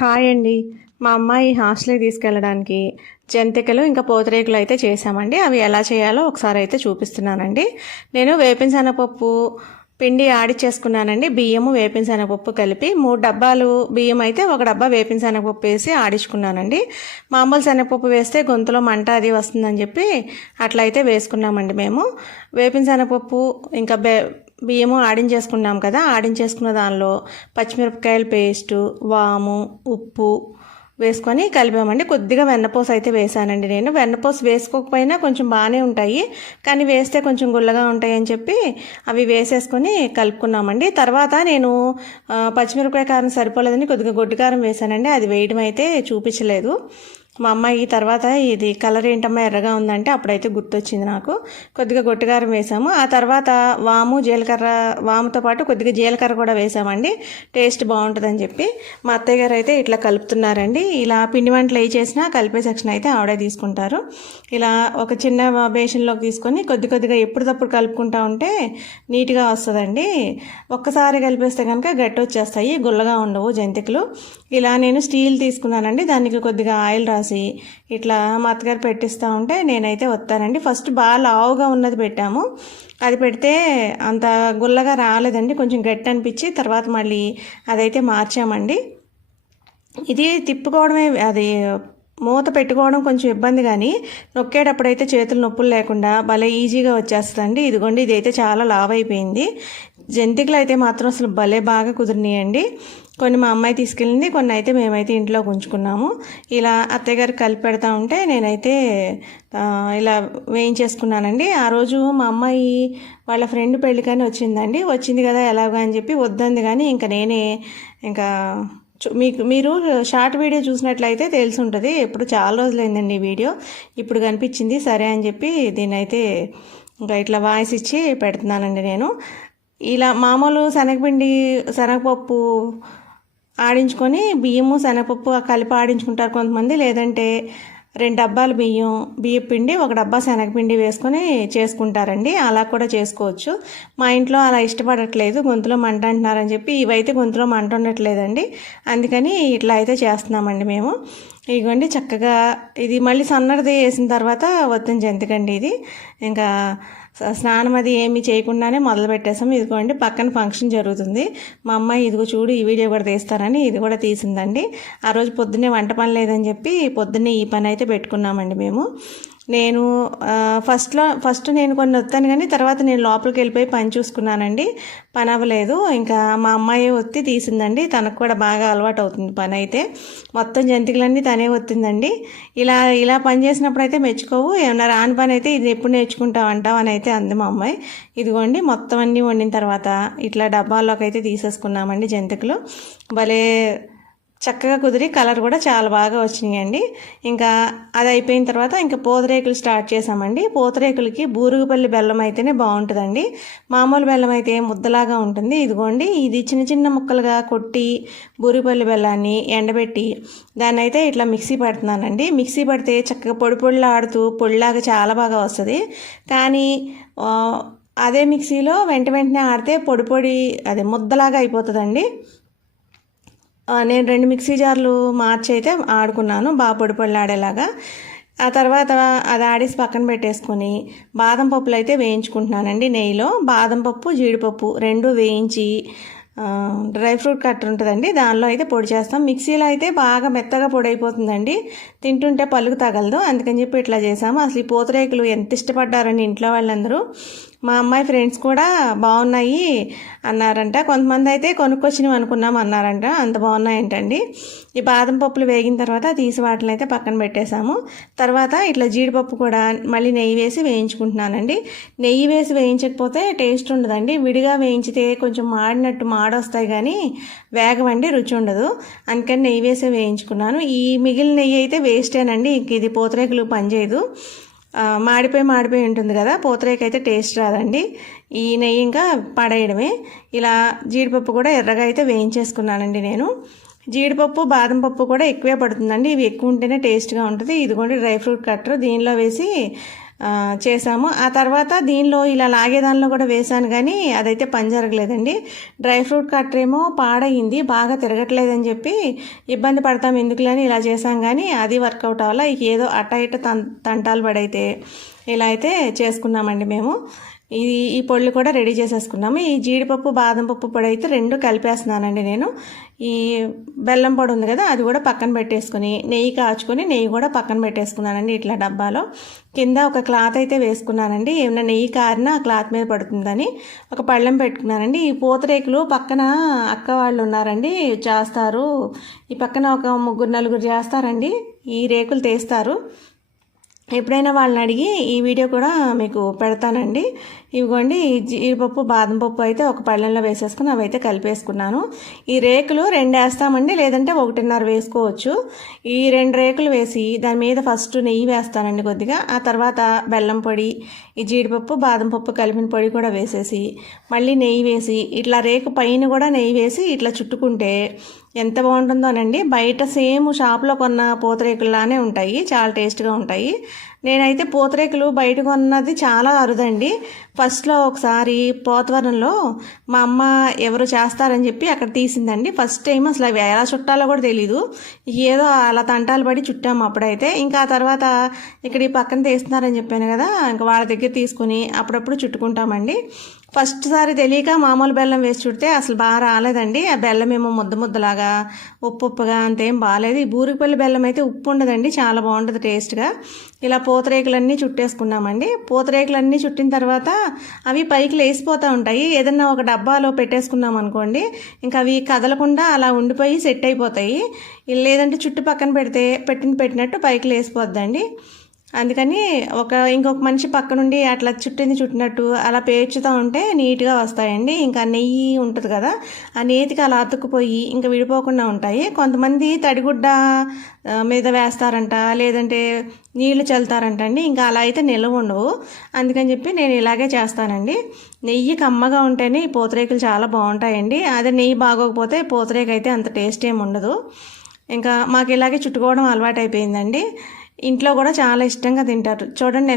Hi అండి. మా అమ్మాయి హాస్టల్కి తీసుకెళ్ళడానికి జంతికలు ఇంకా పూతరేకులు అయితే చేశామండి. అవి ఎలా చేయాలో ఒకసారి అయితే చూపిస్తున్నానండి. నేను వేపిన శనగపప్పు పిండి ఆడిచ్చేసుకున్నానండి బియ్యము వేపిన శనగపప్పు కలిపి మూడు డబ్బాలు బియ్యం అయితే ఒక డబ్బా వేపిన శనగపప్పు వేసి ఆడించుకున్నానండి మామూలు శనగపప్పు వేస్తే గొంతులో మంట అది వస్తుందని చెప్పి అట్లా అయితే వేసుకున్నామండి మేము. వేపిన శనగపప్పు ఇంకా బె బియ్యము ఆడించేసుకున్నాం కదా ఆడించేసుకున్న దానిలో పచ్చిమిరపకాయల పేస్టు వాము ఉప్పు వేసుకొని కలిపామండి. కొద్దిగా వెన్నపూస అయితే వేసానండి నేను. వెన్నపూస వేసుకోకపోయినా కొంచెం బాగానే ఉంటాయి కానీ వేస్తే కొంచెం గుల్లగా ఉంటాయి అని చెప్పి అవి వేసేసుకొని కలుపుకున్నామండి. తర్వాత నేను పచ్చిమిరపకాయ కారం సరిపోలేదని కొద్దిగా గొడ్డు కారం వేసానండి. అది వేయడం అయితే చూపించలేదు. మా అమ్మాయి తర్వాత ఇది కలర్ ఏంటమ్మా ఎర్రగా ఉందంటే అప్పుడైతే గుర్తొచ్చింది నాకు. కొద్దిగా గొట్టుగారం వేసాము. ఆ తర్వాత వాము జీలకర్ర వాముతో పాటు కొద్దిగా జీలకర్ర కూడా వేసామండి. టేస్ట్ బాగుంటుందని చెప్పి మా అత్తయ్య గారు అయితే ఇట్లా కలుపుతున్నారండి. ఇలా పిండి వంటలు ఏ చేసినా కలిపే సెక్షన్ అయితే ఆవిడే తీసుకుంటారు. ఇలా ఒక చిన్న బేషన్లోకి తీసుకొని కొద్ది కొద్దిగా ఎప్పటికప్పుడు కలుపుకుంటా ఉంటే నీట్గా వస్తుందండి. ఒక్కసారి కలిపేస్తే కనుక గట్టి వచ్చేస్తాయి గుల్లగా ఉండవు జంతికలు. ఇలా నేను స్టీల్ తీసుకున్నానండి. దానికి కొద్దిగా ఆయిల్ రాసి ఇట్లా మా అత్తగారు పెట్టిస్తూ ఉంటే నేనైతే వస్తానండి. ఫస్ట్ బాగా లావుగా ఉన్నది పెట్టాము. అది పెడితే అంత గుల్లగా రాలేదండి. కొంచెం గట్టి అనిపించి తర్వాత మళ్ళీ అదైతే మార్చామండి. ఇది తిప్పుకోవడమే అది మూత పెట్టుకోవడం కొంచెం ఇబ్బంది కానీ నొక్కేటప్పుడు అయితే చేతులు నొప్పులు లేకుండా భలే ఈజీగా వచ్చేస్తుందండి. ఇదిగోండి ఇదైతే చాలా లావ్ అయిపోయింది జంతికలు అయితే మాత్రం అసలు భలే బాగా కుదిరినాయండి. కొన్ని మా అమ్మాయి తీసుకెళ్ళింది కొన్ని అయితే మేమైతే ఇంట్లో ఉంచుకున్నాము. ఇలా అత్తయ్య గారు కలిపి పెడతా ఉంటే నేనైతే ఇలా వేయించేసుకున్నానండి. ఆ రోజు మా అమ్మాయి వాళ్ళ ఫ్రెండ్ పెళ్ళికని వచ్చిందండి. వచ్చింది కదా ఎలాగా అని చెప్పి వద్దంది కానీ ఇంకా నేనే ఇంకా చూ- మీకు మీరు షార్ట్ వీడియో చూసినట్లయితే తెలిసి ఉంటుంది ఎప్పుడు చాలా రోజులైందండి ఈ వీడియో. ఇప్పుడు కనిపించింది సరే అని చెప్పి దీన్ని అయితే ఇంకా ఇట్లా వాయిస్ ఇచ్చి పెడుతున్నానండి నేను. ఇలా మామూలు శనగపిండి శనగపప్పు ఆడించుకొని బియ్యము శనగపప్పు కలిపి ఆడించుకుంటారు కొంతమంది. లేదంటే రెండు డబ్బాలు బియ్యం బియ్యం పిండి ఒక డబ్బా శనగపిండి వేసుకొని చేసుకుంటారండి. అలా కూడా చేసుకోవచ్చు. మా ఇంట్లో అలా ఇష్టపడట్లేదు. గొంతులో మంట అంటున్నారని చెప్పి ఇవైతే గొంతులో మంట ఉండట్లేదండి. అందుకని ఇట్లా అయితే చేస్తున్నామండి మేము. ఇదిగోండి చక్కగా ఇది మళ్ళీ సన్నడిది వేసిన తర్వాత వద్దని జంతికండి ఇది? ఇంకా స్నానం అది ఏమీ చేయకుండానే మొదలు పెట్టేసాము ఇదిగోండి పక్కన ఫంక్షన్ జరుగుతుంది. మా అమ్మాయి ఇదిగో చూడు ఈ వీడియో కూడా తీస్తారని ఇది కూడా తీసిందండి. ఆ రోజు పొద్దున్నే వంట పని లేదని చెప్పి పొద్దున్నే ఈ పని అయితే పెట్టుకున్నామండి మేము. నేను ఫస్ట్లో ఫస్ట్ నేను కొన్ని వస్తాను కానీ తర్వాత నేను లోపలికి వెళ్ళిపోయి పని చూసుకున్నానండి. పని అవ్వలేదు. ఇంకా మా అమ్మాయి ఒత్తి తీసిందండి. తనకు కూడా బాగా అలవాటు అవుతుంది పని అయితే. మొత్తం జంతికలన్నీ తనే ఒత్తిందండి. ఇలా ఇలా పని చేసినప్పుడు అయితే మెచ్చుకోవు. ఏమన్నా రాని పని అయితే ఇది ఎప్పుడు నేర్చుకుంటావు అంటావు అని అయితే అంది మా అమ్మాయి. ఇదిగోండి మొత్తం అన్నీ వండిన తర్వాత ఇట్లా డబ్బాల్లోకి అయితే తీసేసుకున్నామండి జంతికలు. భలే చక్కగా కుదిరి కలర్ కూడా చాలా బాగా వచ్చినాయండి. ఇంకా అది అయిపోయిన తర్వాత ఇంకా పూతరేకులు స్టార్ట్ చేసామండి. పూతరేకులకి బూరుగుపల్లి బెల్లం అయితేనే బాగుంటుందండి. మామూలు బెల్లం అయితే ముద్దలాగా ఉంటుంది. ఇదిగోండి ఇది చిన్న చిన్న ముక్కలుగా కొట్టి బూరుగుపల్లి బెల్లాన్ని ఎండబెట్టి దాన్ని అయితే ఇట్లా మిక్సీ పడుతున్నానండి. మిక్సీ పడితే చక్కగా పొడి పొడిలాడుతూ పొడిలాగా చాలా బాగా వస్తుంది. కానీ అదే మిక్సీలో వెంట వెంటనే ఆడితే పొడి పొడి అదే ముద్దలాగా అయిపోతుందండి. నేను రెండు మిక్సీ జార్లు మార్చి అయితే ఆడుకున్నాను బాగా పొడి పొడిలాడేలాగా ఆ తర్వాత అది ఆడేసి పక్కన పెట్టేసుకొని బాదం పప్పులు అయితే వేయించుకుంటున్నానండి నెయ్యిలో. బాదం పప్పు జీడిపప్పు రెండు వేయించి డ్రై ఫ్రూట్ కట్టర్ ఉంటుందండి దానిలో అయితే పొడి చేస్తాం. మిక్సీలో అయితే బాగా మెత్తగా పొడి అయిపోతుందండి. తింటుంటే పలుకు తగలదు. అందుకని చెప్పి ఇట్లా చేసాము అసలు ఈ పూతరేకులు ఎంత ఇష్టపడ్డారని ఇంట్లో వాళ్ళందరూ. మా అమ్మాయి ఫ్రెండ్స్ కూడా బాగున్నాయి అన్నారంట. కొంతమంది అయితే కొనుక్కొచ్చినవి అనుకున్నాం అన్నారంట. అంత బాగున్నాయంటండి. ఈ బాదం పప్పులు వేగిన తర్వాత తీసి వాటిని అయితే పక్కన పెట్టేశాము. తర్వాత ఇట్లా జీడిపప్పు కూడా మళ్ళీ నెయ్యి వేసి వేయించుకుంటున్నానండి. నెయ్యి వేసి వేయించకపోతే టేస్ట్ ఉండదండి. విడిగా వేయించితే కొంచెం మాడినట్టు మాడొస్తాయి కానీ వేగమండి రుచి ఉండదు. అందుకని నెయ్యి వేసి వేయించుకున్నాను. ఈ మిగిలిన నెయ్యి అయితే వేస్టేనండి ఇంక ఇది పూతరేకులు పనిచేయదు. మాడిపోయి మాడిపోయి ఉంటుంది కదా పూతరేక అయితే టేస్ట్ రాదండి. ఈ నెయ్యి ఇంకా పడేయడమే. ఇలా జీడిపప్పు కూడా ఎర్రగా అయితే వేయించేసుకున్నానండి నేను. జీడిపప్పు బాదం పప్పు కూడా ఎక్కువే పడుతుందండి. ఇవి ఎక్కువ ఉంటేనే టేస్ట్గా ఉంటుంది. ఇదిగోండి డ్రై ఫ్రూట్ కట్టరు దీనిలో వేసి చేసాము ఆ తర్వాత దీనిలో ఇలా లాగే దానిలో కూడా వేశాను కానీ అదైతే పని జరగలేదండి. డ్రై ఫ్రూట్ కట్టర్ ఏమో పాడయింది బాగా తిరగట్లేదని చెప్పి ఇబ్బంది పడతాం ఎందుకులని ఇలా చేసాం కానీ అది వర్కౌట్ అవ్వాల? ఏదో అట్ట ఇట తం తంటాలు పడైతే ఇలా అయితే చేసుకున్నామండి మేము. ఇది ఈ పొళ్ళు కూడా రెడీ చేసేసుకున్నాము. ఈ జీడిపప్పు బాదం పప్పు పొడి అయితే రెండు కలిపేస్తున్నానండి నేను. ఈ బెల్లం పొడి ఉంది కదా అది కూడా పక్కన పెట్టేసుకుని నెయ్యి కాచుకొని నెయ్యి కూడా పక్కన పెట్టేసుకున్నానండి ఇట్లా డబ్బాలో. కింద ఒక క్లాత్ అయితే వేసుకున్నానండి. ఏమైనా నెయ్యి కారినా ఆ క్లాత్ మీద పడుతుందని ఒక పళ్ళెం పెట్టుకున్నానండి. ఈ పూతరేకులు పక్కన అక్క వాళ్ళు ఉన్నారండి చేస్తారు. ఈ పక్కన ఒక ముగ్గురు నలుగురు చేస్తారండి ఈ రేకులు తీస్తారు. ఎప్పుడైనా వాళ్ళని అడిగి ఈ వీడియో కూడా మీకు పెడతానండి. ఇవిగోండి ఈ జీడిపప్పు బాదం పప్పు అయితే ఒక పళ్ళెంలో వేసేసుకుని అవి అయితే కలిపేసుకున్నాను. ఈ రేకులు రెండు వేస్తామండి లేదంటే ఒకటిన్నర వేసుకోవచ్చు. ఈ రెండు రేకులు వేసి దాని మీద ఫస్ట్ నెయ్యి వేస్తానండి కొద్దిగా. ఆ తర్వాత బెల్లం పొడి ఈ జీడిపప్పు బాదం పప్పు కలిపిన పొడి కూడా వేసేసి మళ్ళీ నెయ్యి వేసి ఇట్లా రేకు పైన కూడా నెయ్యి వేసి ఇట్లా చుట్టుకుంటే ఎంత బాగుంటుందోనండి బయట సేమ్ షాప్లో కొన్న పూతరేకుల్లానే ఉంటాయి. చాలా టేస్ట్గా ఉంటాయి. నేనైతే పూతరేకులు బయట కొన్నది చాలా అరుదండి. ఫస్ట్లో ఒకసారి పోతవరంలో మా అమ్మ ఎవరు చేస్తారని చెప్పి అక్కడ తీసిందండి. ఫస్ట్ టైం అసలు అవి ఎలా చుట్టాలో కూడా తెలీదు. ఏదో అలా తంటాలు పడి చుట్టాము అప్పుడైతే. ఇంకా ఆ తర్వాత ఇక్కడ ఈ పక్కన తీస్తున్నారని చెప్పాను కదా ఇంకా వాళ్ళ దగ్గర తీసుకుని అప్పుడప్పుడు చుట్టుకుంటామండి. ఫస్ట్ సారి తెలియక మామూలు బెల్లం వేసి చుడితే అసలు బాగా రాలేదండి. ఆ బెల్లం ఏమో ముద్ద ముద్దలాగా ఉప్పు ఉప్పుగా అంతేం బాగాలేదు ఈ బూరిపల్లి బెల్లం అయితే ఉప్పు ఉండదండి చాలా బాగుంటుంది టేస్ట్గా ఇలా పూతరేకులన్నీ చుట్టేసుకున్నామండి. పూతరేకులన్నీ చుట్టిన తర్వాత అవి పైకి లేసిపోతూ ఉంటాయి. ఏదన్నా ఒక డబ్బాలో పెట్టేసుకున్నాం అనుకోండి ఇంకా అవి కదలకుండా అలా ఉండిపోయి సెట్ అయిపోతాయి. లేదంటే చుట్టుపక్కన పెడితే పెట్టిన పెట్టినట్టు పైకి లేసిపోద్దండి. అందుకని ఒక ఇంకొక మనిషి పక్క నుండి అట్లా చుట్టింది చుట్టినట్టు అలా పేర్చుతూ ఉంటే నీట్గా వస్తాయండి. ఇంకా నెయ్యి ఉంటుంది కదా ఆ నేతికి అలా అతుక్కుపోయి ఇంకా విడిపోకుండా ఉంటాయి. కొంతమంది తడిగుడ్డ మీద వేస్తారంట లేదంటే నీళ్ళు చల్లుతారంట అండి ఇంకా అలా అయితే నిల్వ ఉండవు. అందుకని చెప్పి నేను ఇలాగే చేస్తానండి. నెయ్యి కమ్మగా ఉంటేనే ఈ పూతరేకులు చాలా బాగుంటాయండి. అదే నెయ్యి బాగోకపోతే పూతరేకు అయితే అంత టేస్ట్ ఏమి ఉండదు. ఇంకా మాకు ఇలాగే చుట్టుకోవడం అలవాటు అయిపోయిందండి ఇంట్లో కూడా చాలా ఇష్టంగా తింటారు. చూడండి